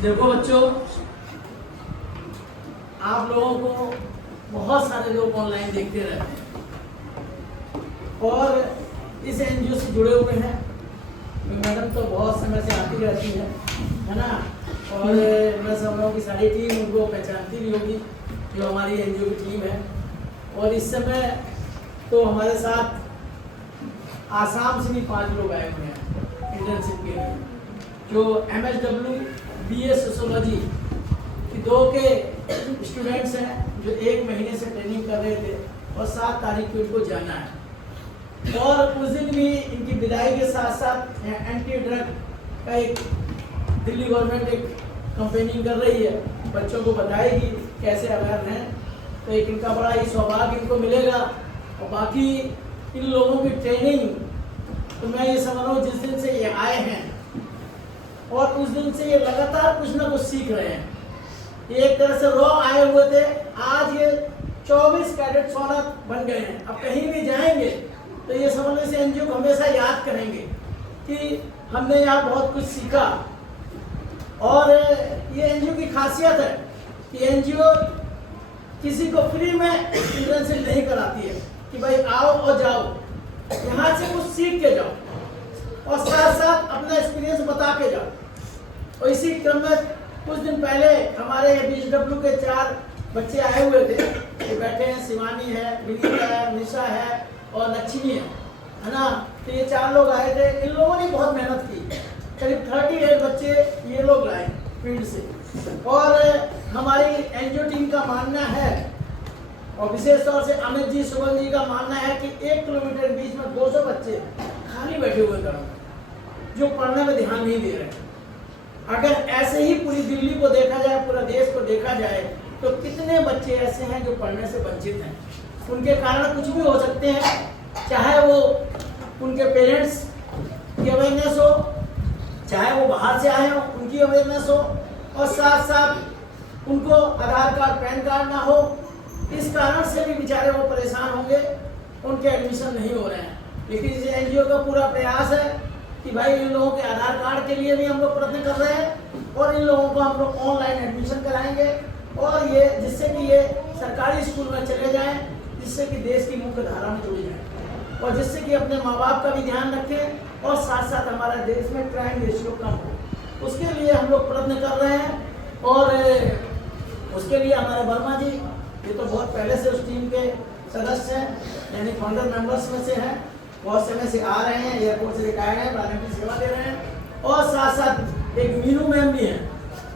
देखो बच्चों, आप लोगों को बहुत सारे लोग ऑनलाइन देखते रहते हैं और इस एनजीओ से जुड़े हुए हैं। मैडम तो बहुत समय से आती रहती है ना। और मैं सब लोगों की सारी टीम उनको पहचानती भी होगी, जो हमारी एनजीओ की टीम है। और इस समय तो हमारे साथ आसाम से भी 5 लोग आए हुए हैं इंटर्नशिप के लिए, जो MSW BA सोशियोलॉजी की 2 के स्टूडेंट्स हैं, जो 1 महीने से ट्रेनिंग कर रहे थे और 7 तारीख को इनको जाना है। और उस दिन भी इनकी विदाई के साथ साथ एंटी ड्रग का एक दिल्ली गवर्नमेंट एक कंपेनिंग कर रही है, बच्चों को बताएगी कैसे अवेयर रहें। तो एक इनका बड़ा ही सौभाग्य इनको मिलेगा। और बाकी इन लोगों की ट्रेनिंग तो मैं ये समझ रहा हूँ, जिस दिन से ये आए हैं और उस दिन से ये लगातार कुछ ना कुछ सीख रहे हैं। ये एक तरह से रॉ आए हुए थे, आज ये 24 कैडेट सोना बन गए हैं। अब कहीं भी जाएंगे तो ये समझ लो इस एनजीओ को हमेशा याद करेंगे कि हमने यहाँ बहुत कुछ सीखा। और ये एनजीओ की खासियत है कि एनजीओ किसी को फ्री में इंटर्नशिप नहीं कराती है कि भाई आओ और जाओ, यहाँ से कुछ सीख के जाओ और साथ साथ अपना एक्सपीरियंस बता के जाओ। और इसी क्रम में कुछ दिन पहले हमारे BSW के 4 बच्चे आए हुए थे, ये बैठे हैं, शिवानी है, विनीता है, निशा है और लक्ष्मी है ना। तो ये 4 लोग आए थे। इन लोगों ने बहुत मेहनत की, करीब 38 बच्चे ये लोग लाए फील्ड से। और हमारी एनजीओ टीम का मानना है और विशेष तौर से अमित जी, सुबल जी का मानना है कि 1 किलोमीटर के बीच में 200 बच्चे खाली बैठे हुए घरों में, जो पढ़ने में ध्यान नहीं दे रहे। अगर ऐसे ही पूरी दिल्ली को देखा जाए, पूरा देश को देखा जाए, तो कितने बच्चे ऐसे हैं जो पढ़ने से वंचित हैं। उनके कारण कुछ भी हो सकते हैं, चाहे वो उनके पेरेंट्स की अवेयरनेस हो, चाहे वो बाहर से आए हो उनकी अवेयरनेस हो, और साथ साथ उनको आधार कार्ड, पैन कार्ड ना हो। इस कारण से भी बेचारे वो परेशान होंगे, उनके एडमिशन नहीं हो रहे हैं। लेकिन इस एनजीओ का पूरा प्रयास है कि भाई इन लोगों के आधार कार्ड के लिए भी हम लोग प्रयत्न कर रहे हैं और इन लोगों को हम लोग ऑनलाइन एडमिशन कराएंगे, और ये जिससे कि ये सरकारी स्कूल में चले जाएं, जिससे कि देश की मुख्य धारा में जुड़ जाए और जिससे कि अपने माँ बाप का भी ध्यान रखें और साथ साथ हमारा देश में क्राइम रेशियो कम हो। उसके लिए हम लोग प्रयत्न कर रहे हैं। और उसके लिए हमारे वर्मा जी, ये तो बहुत पहले से उस टीम के सदस्य हैं, यानी फाउंडर मेंबर्स में से हैं, बहुत समय से आ रहे हैं, एयरपोर्ट से रिटायर्ड हैं, प्राणियों की सेवा दे रहे हैं। और साथ साथ एक मीनू मैम भी हैं,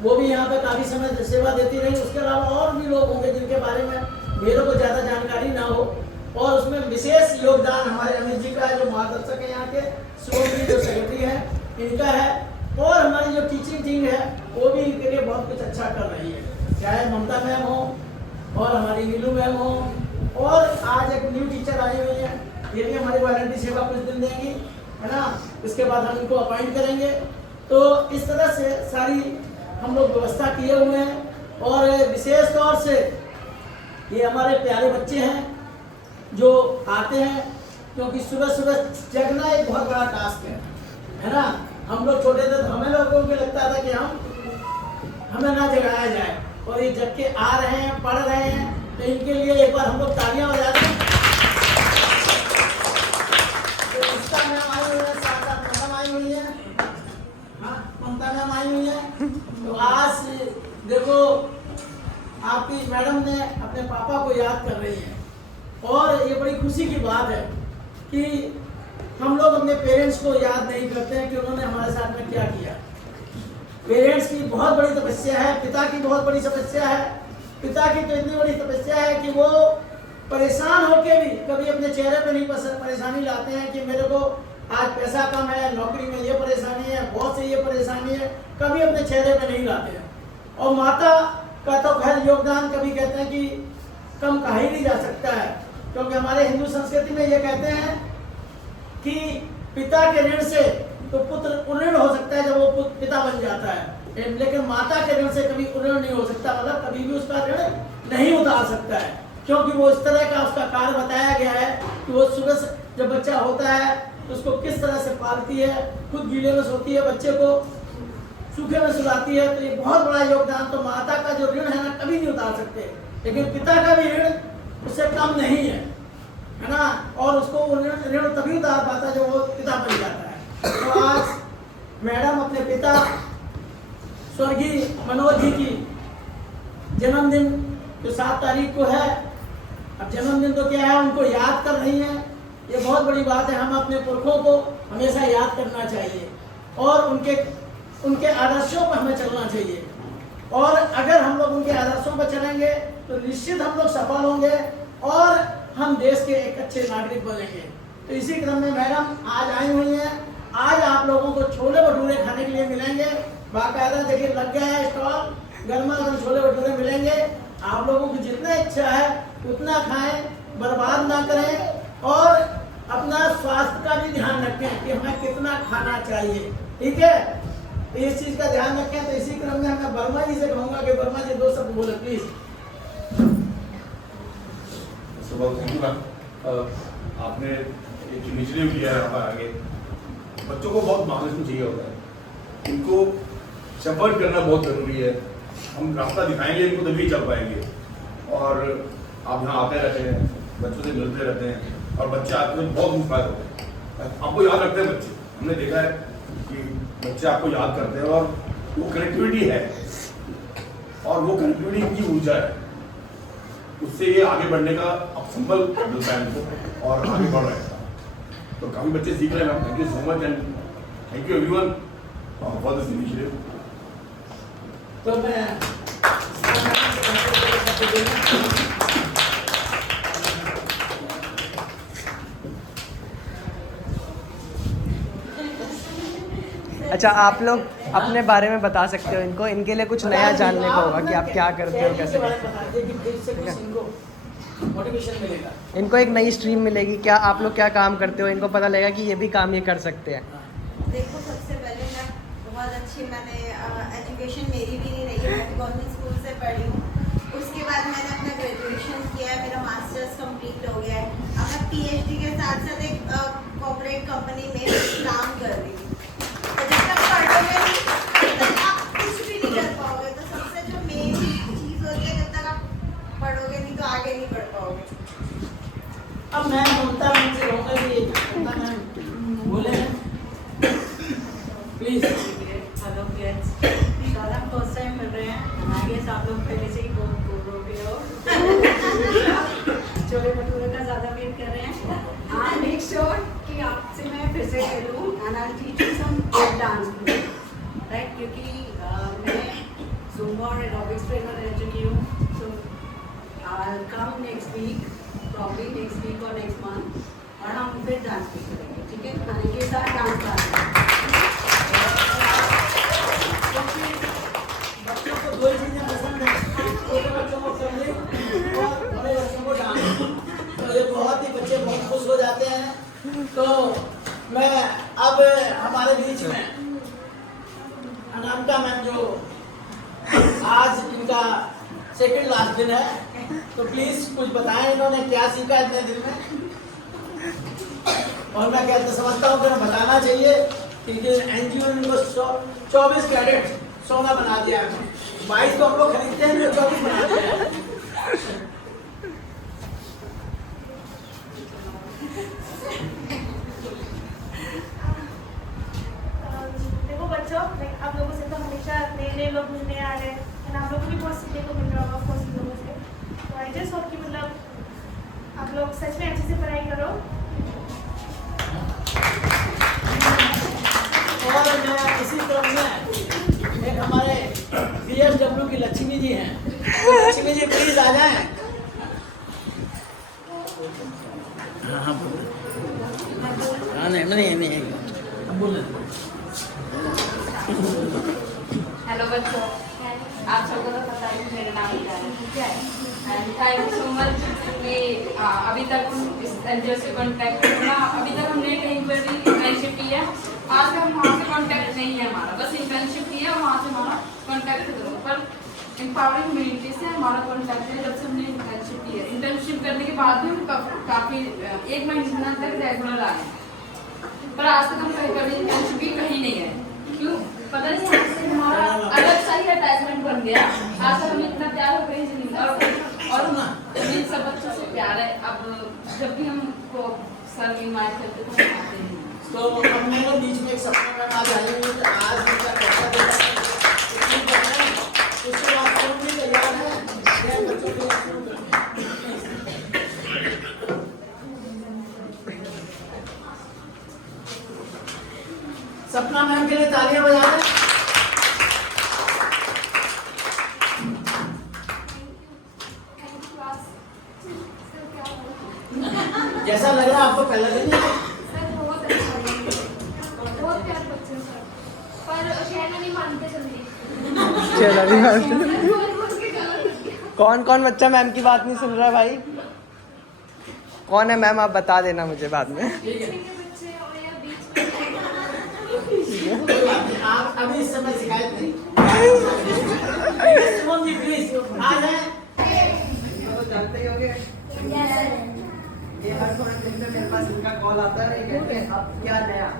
वो भी यहाँ पे काफ़ी समय से सेवा देती रही। उसके अलावा और भी लोग होंगे जिनके बारे में मेरे को ज़्यादा जानकारी ना हो। और उसमें विशेष योगदान हमारे अमित जी का है, जो मार्गदर्शक है यहाँ के, सुबह जी जो सेक्रेटरी है इनका है, और हमारी जो टीचिंग टीम है वो भी इनके लिए बहुत कुछ अच्छा कर रही है, चाहे ममता मैम हो और हमारी नीलू मैम हो, और आज एक न्यू टीचर आई हुई है, ये भी हमारी वारंटी सेवा कुछ दिन देंगी, है ना। उसके बाद हम इनको अपॉइंट करेंगे। तो इस तरह से सारी हम लोग व्यवस्था किए हुए हैं। और विशेष तौर से ये हमारे प्यारे बच्चे हैं जो आते हैं, क्योंकि सुबह सुबह जगना एक बहुत बड़ा टास्क है ना। हम लोग छोटे थे तो हमें लोगों को लगता था कि हमें ना जगाया जाए, और ये जग के आ रहे हैं, पढ़ रहे हैं, तो इनके लिए एक बार हम लोग तालियां बजाते हैं। तो इसका मैम आई हुई है, साथ साथ मैडम आई हुई है, हाँ ममता मैम आई हुई है। तो आज देखो आपकी मैडम ने अपने पापा को याद कर रही है, और ये बड़ी खुशी की बात है कि हम लोग अपने पेरेंट्स को याद नहीं करते हैं कि उन्होंने हमारे साथ में क्या किया। पेरेंट्स की बहुत बड़ी तपस्या है, पिता की बहुत बड़ी तपस्या है। पिता की तो इतनी बड़ी तपस्या है कि वो परेशान होके भी कभी अपने चेहरे पे नहीं परेशानी लाते हैं कि मेरे को आज पैसा कम है, नौकरी में ये परेशानी है, बहुत से ये परेशानी है, कभी अपने चेहरे पे नहीं लाते हैं। और माता का तो खैर योगदान कभी कहते हैं कि कम कहा ही नहीं जा सकता है, क्योंकि हमारे हिंदू संस्कृति में ये कहते हैं कि पिता के ऋण से तो पुत्र उऋण हो सकता है जब वो पिता बन जाता है, लेकिन माता के ऋण से कभी उऋण नहीं हो सकता, मतलब कभी भी उसका ऋण नहीं उतार सकता है, क्योंकि वो इस तरह का उसका कार्य बताया गया है कि वो सुबह से जब बच्चा होता है तो उसको किस तरह से पालती है, खुद गीले में सोती है बच्चे को, सूखे में सुलाती है, तो ये बहुत बड़ा योगदान। तो माता का जो ऋण है ना, कभी नहीं उतार सकते, लेकिन पिता का भी ऋण उससे कम नहीं है ना। और उसको वो ऋण तभी उतार पाता है जब वो पिता बन जाता है। तो आज मैडम अपने पिता स्वर्गीय मनोज जी की जन्मदिन जो 7 तारीख को है, अब जन्मदिन तो क्या है, उनको याद कर रही हैं। ये बहुत बड़ी बात है। हम अपने पुरखों को हमेशा याद करना चाहिए और उनके आदर्शों पर हमें चलना चाहिए। और अगर हम लोग उनके आदर्शों पर चलेंगे तो निश्चित हम लोग सफल होंगे और हम देश के एक अच्छे नागरिक बनेंगे। तो इसी क्रम में मैडम आज आई हुई हैं। आज आप लोगों को छोले भटूरे खाने के लिए मिलेंगे। बाकायदा देखिए लग गया है स्टॉल, गर्मा गर्म छोले भटूरे मिलेंगे। आप लोगों की जितना इच्छा है उतना खाएं, बर्बाद ना करें और अपना स्वास्थ्य का भी ध्यान रखें कि हमें कितना खाना चाहिए। ठीक है, तो इस चीज का ध्यान रखें। तो इसी क्रम में मैं वर्मा जी से कहूँगा कि वर्मा जी 2 शब्द बोले प्लीज। Thank you ma'am. आपने एक इनिशिएटिव लिया है हमारे आगे। बच्चों को बहुत मार्गदर्शन चाहिए होता है, इनको सफर करना बहुत ज़रूरी है। हम रास्ता दिखाएंगे इनको तभी चल पाएंगे। और आप यहाँ आते रहते हैं, बच्चों से मिलते रहते हैं और बच्चे आपके से बहुत इंस्पायर होते हैं। आपको याद रखते हैं बच्चे, हमने देखा है कि बच्चे आपको याद करते हैं और वो कनेक्टिविटी है और वो कनेक्टिविटी की ऊर्जा है, उससे ये आगे बढ़ने का अब संबल मिलता है इनको और आगे बढ़ रहे हैं। तो काफ़ी बच्चे सीख रहे हैं। Thank you so much and thank you everyone for this initiative. तो मैं अच्छा, आप लोग अपने बारे में बता सकते हो इनको, इनके लिए कुछ नया जानने को होगा कि आप क्या करते हो, कैसे करते हो। मोटिवेशन मिलेगा, इनको एक नई स्ट्रीम मिलेगी। क्या आप लोग क्या काम करते हो, इनको पता लगेगा कि ये भी काम ये कर सकते हैं। देखो, सबसे पहले मैं बहुत अच्छी, मैंने एजुकेशन मेरी भी नहीं रही है, मैं गवर्नमेंट स्कूल से पढ़ी हूँ। उसके बाद मैंने अपना ग्रेजुएशन किया है, मेरा मास्टर्स कंप्लीट हो गया है। अब मैं PhD के साथ साथ एक कॉर्पोरेट कंपनी में काम कर रही हूँ। तो जब तक पढ़ोगे नहीं तब तक आप कुछ भी नहीं कर पाओगे। तो सबसे जो मेन चीज़ होती है, जब तक आप पढ़ोगे नहीं तो आगे नहीं बढ़ पाओगे। अब मैं ममता मैम से कहूँगा कि ममता मैम बोले प्लीज। हेलो फ्रेंड्स, शायद हम फर्स्ट टाइम मिल रहे हैं। आई गेस आप लोग पहले से ही बहुत बोर हो गए हो, छोले भटूरे का ज़्यादा वेट कर रहे हैं। आई मेक श्योर कि आपसे मैं फिर से खेलूँ and I teach you some good dance, right? क्योंकि मैं ज़ुम्बा और एरोबिक्स ट्रेनर रह चुकी हूँ। So I will come next week, probably next week और नेक्स्ट मंथ, और हम फिर डांस भी करेंगे। ठीक है, खाने के साथ डांस करेंगे। बच्चों को 2 चीजें पसंद है, छोटे बच्चों को संगीत और बड़े बच्चों को डांस। तो ये बहुत ही बच्चे बहुत खुश हो जाते हैं। तो मैं अब हमारे बीच में अनामिका मैम, जो आज इनका सेकंड लास्ट दिन है, तो प्लीज कुछ बताएं इन्होंने क्या सीखा इतने दिन में। और मैं कहते समझता हूँ कि बताना चाहिए क्योंकि एनजीओ ने इनको 24 कैडेट सोना बना दिया है। 22 तो हम लोग खरीदते हैं, जो 24 बनाते हैं। देखो बच्चों, आप लोगों से तो हमेशा नए नए लोग मिलने आ रहे हैं, आप लोगों को भी बहुत सीखने को मिल रहा होगा फर्स्ट लोगों से। तो आई जस्ट होप कि मतलब आप लोग सच में अच्छे से पढ़ाई करो। और मैं इसी क्रम में एक हमारे BSW की लक्ष्मी जी हैं, लक्ष्मी जी प्लीज आ जाएं। हाँ नहीं बोल। हेलो बच्चों, आप सबको तो पता है कि मेरा नाम क्या है, ठीक है? And thank you so much कि अभी तक इस एनजीओ से कॉन्टैक्ट करना। अभी तक हमने कहीं पर भी इंटर्नशिप की है, आज तक हम वहाँ से कॉन्टैक्ट नहीं है हमारा, बस इंटर्नशिप की है, वहाँ से हमारा कॉन्टैक्ट करो। पर एम्पावरिंग कम्युनिटी से हमारा कॉन्टैक्ट है जब से हमने इंटर्नशिप की है। इंटर्नशिप करने के बाद भी हम काफ़ी 1 महीना तक रेगुलर आए हैं, पर आज तक हम कहीं पर भी इंटर्नशिप की कहीं नहीं है। क्यों? पता नहीं हमसे हमारा अलग सा ही अटैचमेंट बन गया। आज तक हमें इतना प्यार हो गया और हमें सब बच्चों से प्यार है। अब जब भी हमको सर की मार करते तो हम आते हैं। तो हम लोग बीच में एक सपना में आज आएंगे तो आज उसका कैसा देगा उसके बाद कौन भी तैयार है ये बच्चों के लिए शुरू करते हैं। सपना मैम के लिए तालियां बजा दें। कैसा लग रहा है आपको पहला दिन? सर बहुत अच्छा लगा, बहुत प्यार बच्चे सर, पर शहर नहीं मानते जल्दी। चलो अभी बात- बोल के गलत। कौन कौन बच्चा मैम की बात नहीं सुन रहा है भाई? कौन है मैम, आप बता देना मुझे बाद में। ठीक है, बच्चे और या बीच में कोई बात नहीं, आप अभी इस समय शिकायत नहीं। सुमन जी प्लीज आ जाए। तो जानते ही होंगे ये हर थोड़े दिन में मेरे पास इनका कॉल आता है, ये कहते हैं अब क्या नया।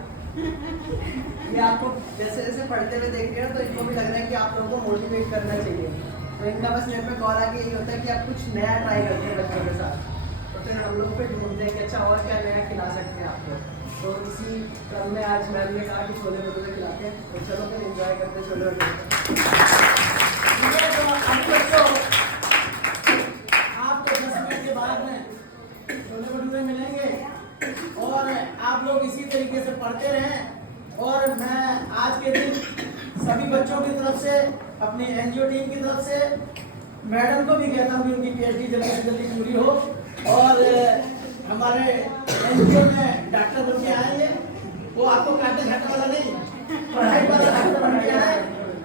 ये आपको जैसे जैसे पढ़ते हुए देख रहे हो तो इनको भी लग रहा है कि आप लोगों को मोटिवेट करना चाहिए। तो इनका बस मेरे पे कॉल आके यही होता है कि आप कुछ नया ट्राई करते हैं बच्चों के साथ। तो फिर हम लोग फिर ढूंढते हैं कि अच्छा और क्या नया खिला सकते हैं आपको। तो इसी क्रम में आज मैम ने कहा कि छोले भटूरे खिलाते हैं, तो चलो फिर एंजॉय करते हैं छोले भटूरे। आपको 10 मिनट के बाद में छोले भटूरे मिलेंगे और आप लोग इसी तरीके से पढ़ते रहें। और मैं आज के दिन सभी बच्चों की तरफ से, अपनी एनजीओ टीम की तरफ से मैडम को भी कहता हूँ कि उनकी पीएचडी जल्दी से जल्दी पूरी हो और हमारे एनजीओ में डॉक्टर बन के आएंगे। वो आपको काटने घाटे वाला नहीं, पढ़ाई वाला डॉक्टर बन के आए।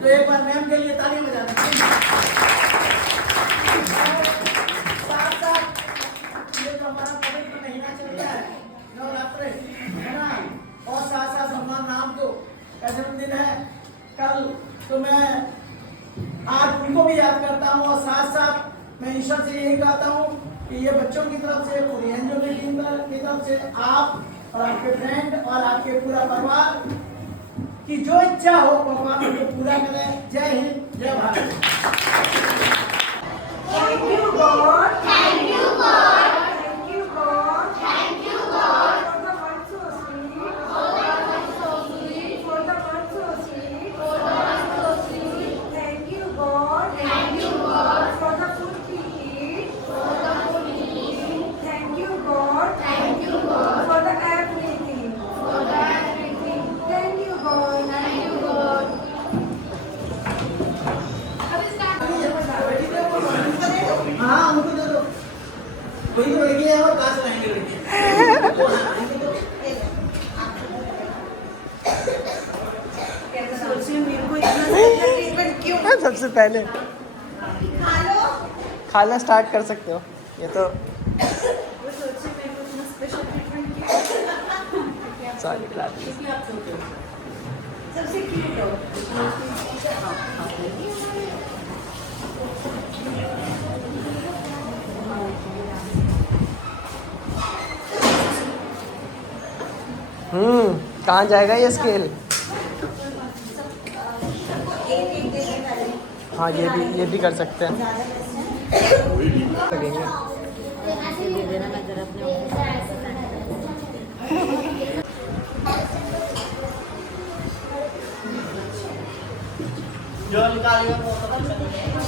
तो एक बार मैम के लिए तालियां बजा दें। साथ साथ ये जो हमारा पवित्र महीना चल रहा है नवरात्रि है ना, और साथ साथ भगवान राम को का जन्मदिन है कल, तो मैं आज उनको भी याद करता हूँ और साथ साथ मैं ईश्वर से यही कहता हूँ कि ये बच्चों की तरफ से, पूरी एनजीओ की टीम की तरफ से आप और आपके फ्रेंड और आपके पूरा परिवार की जो इच्छा हो भगवान उनको पूरा करें। जय हिंद, जय Bharat. Thank you, God. Thank you, God. Thank you, God. Thank you, God. For the one so sweet. For the one so sweet. For the one so sweet. For the one so sweet. Thank you, God. Thank you, God. For the food we eat. For the food we eat. Thank you, God. Thank you, God. For the everything. For the everything. Thank you, God. Thank you, God. हाँ उनको दे दो, कोई तो लड़की है और कहाँ से लाएंगे लड़की? सोचिए मेरे को इतना सारा ट्रीटमेंट क्यों? सबसे पहले खा लो। खाना स्टार्ट कर सकते हो। ये तो वो सोचिए मेरे को इतना स्पेशल ट्रीटमेंट क्यों? सॉरी खिला दी। क्योंकि आप छोटे हो। सबसे क्यूट हो। कहाँ जाएगा ये स्केल? एक एक दे दे पहले। हाँ ये भी कर सकते हैं। ज़्यादा पैसे लगेंगे। दे देना, मैं जरा अपने जो निकालेगा वो पता चलेगा।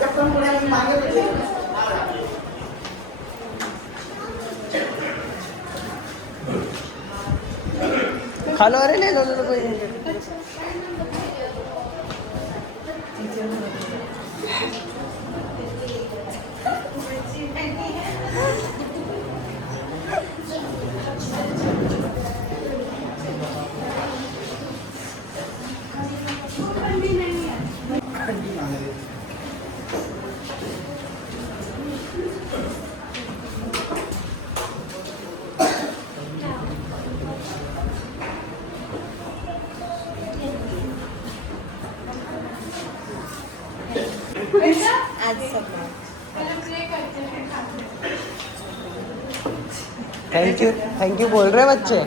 जब तुम पूरा मांगे तो खा लो, अरे ले लो कोई नहीं। आज सब लोग थैंक यू बोल रहे हैं बच्चे।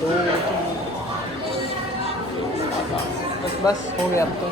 दो बस हो गया अब तो।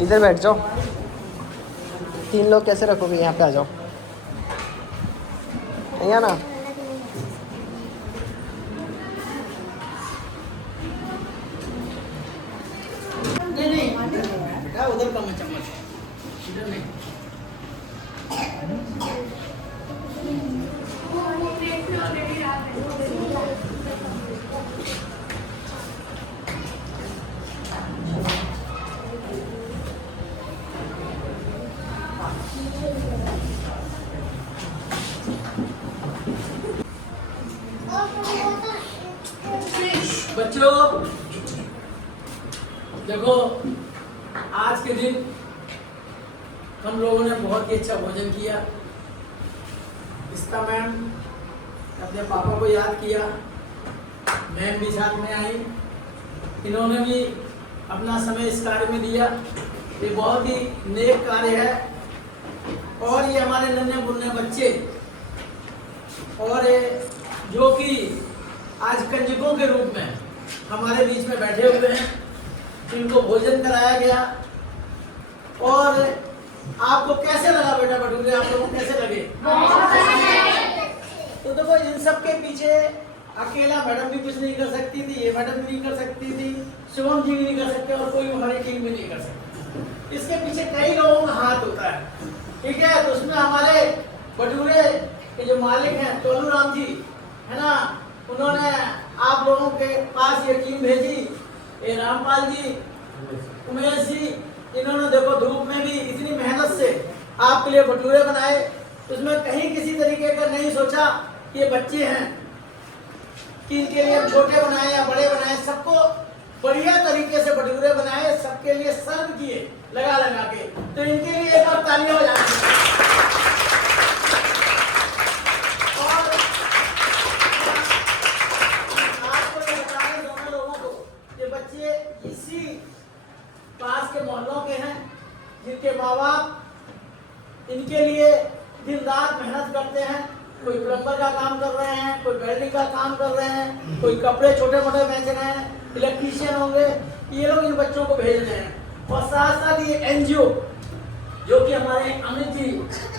इधर बैठ जाओ। 3 लोग कैसे रखोगे? यहाँ पे आ जाओ। नहीं आना? नहीं बेटा, उधर कम है चम्मच, इधर नहीं। बच्चों देखो, आज के दिन हम लोगों ने बहुत ही अच्छा भोजन किया। इसका मैम अपने पापा को याद किया, मैम भी साथ में आई, इन्होंने भी अपना समय इस कार्य में दिया। ये बहुत ही नेक कार्य है और ये हमारे नन्हे मुन्ने बच्चे और जो कि आज कंजकों के रूप में हमारे बीच में बैठे हुए हैं, इनको भोजन कराया गया। और आपको कैसे लगा बेटा भटूरे? आप लोगों को कैसे लगे? तो देखो, इन सब के पीछे अकेला मैडम भी कुछ नहीं कर सकती थी, ये मैडम भी नहीं कर सकती थी, शुभम जी भी नहीं कर सकते और कोई हमारी टीम भी नहीं कर सकती। इसके पीछे कई लोगों का हाथ होता है, ठीक है। तो उसमें हमारे भटूरे के जो मालिक हैं टोलू राम जी है ना, उन्होंने आप लोगों के पास ये टीम भेजी। ये रामपाल जी, उमेश जी, इन्होंने देखो धूप में भी इतनी मेहनत से आपके लिए भटूरे बनाए। उसमें कहीं किसी तरीके का नहीं सोचा कि ये बच्चे हैं कि इनके लिए छोटे बनाए या बड़े बनाए, सबको बढ़िया तरीके से भटूरे बनाए, सबके लिए सर्व किए लगा लगा के। तो इनके लिए एक और तालियां हो जाती। पास के मोहल्लों के हैं जिनके माँ बाप इनके लिए दिन रात मेहनत करते हैं। कोई प्लम्बर का काम कर रहे हैं, कोई वेल्डिंग का काम कर रहे हैं, कोई कपड़े छोटे मोटे बेच रहे हैं, इलेक्ट्रीशियन होंगे, ये लोग इन बच्चों को भेज रहे हैं। और साथ साथ ये एनजीओ जो कि हमारे अमित जी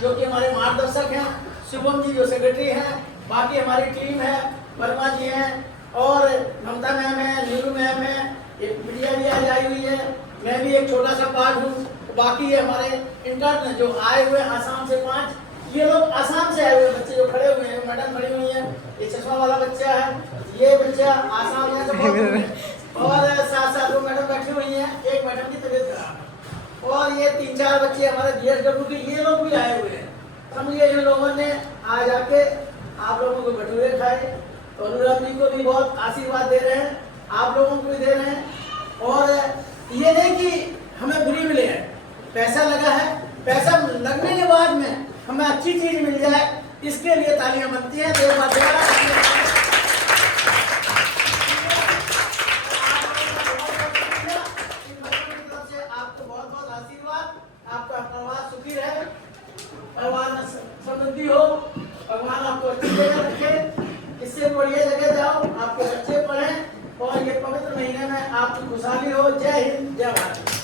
जो कि हमारे मार्गदर्शक हैं, शुभम जी जो सेक्रेटरी हैं, बाकी हमारी टीम है, वर्मा जी हैं और ममता मैम है, नीलू मैम है, एक प्रिया भी आज आई हुई है, मैं भी एक छोटा सा पार्ट हूँ। बाकी ये हमारे इंटर्न जो आए हुए आसाम से 5, ये लोग आसाम से आए हुए बच्चे जो खड़े हुए हैं, मैडम खड़ी हुई है, ये चश्मा वाला बच्चा है, ये बच्चा आसाम यहाँ से और साथ साथ वो मैडम बैठी हुई है, एक मैडम की तबीयत खराब और ये 3-4 बच्चे हमारे बीएसडब्ल्यू के ये लोग भी आए हुए हैं। समझिए इन लोगों ने आज आके आप लोगों को भटूरे खाए, तो अनुराग जी को भी बहुत आशीर्वाद दे रहे हैं, आप लोगों को भी दे रहे हैं। और ये नहीं कि हमें फ्री मिले है, पैसा लगा है, पैसा लगने के बाद में हमें अच्छी चीज मिल जाए, इसके लिए तालियां बनती हैं। देव बात आपको बहुत बहुत समृद्धि हो, भगवान आपको अच्छी जगह रखे, इससे बढ़िया जगह जाओ, आपके बच्चे पढ़ें और ये पवित्र महीने में आपकी खुशहाली हो। जय हिंद, जय भारत।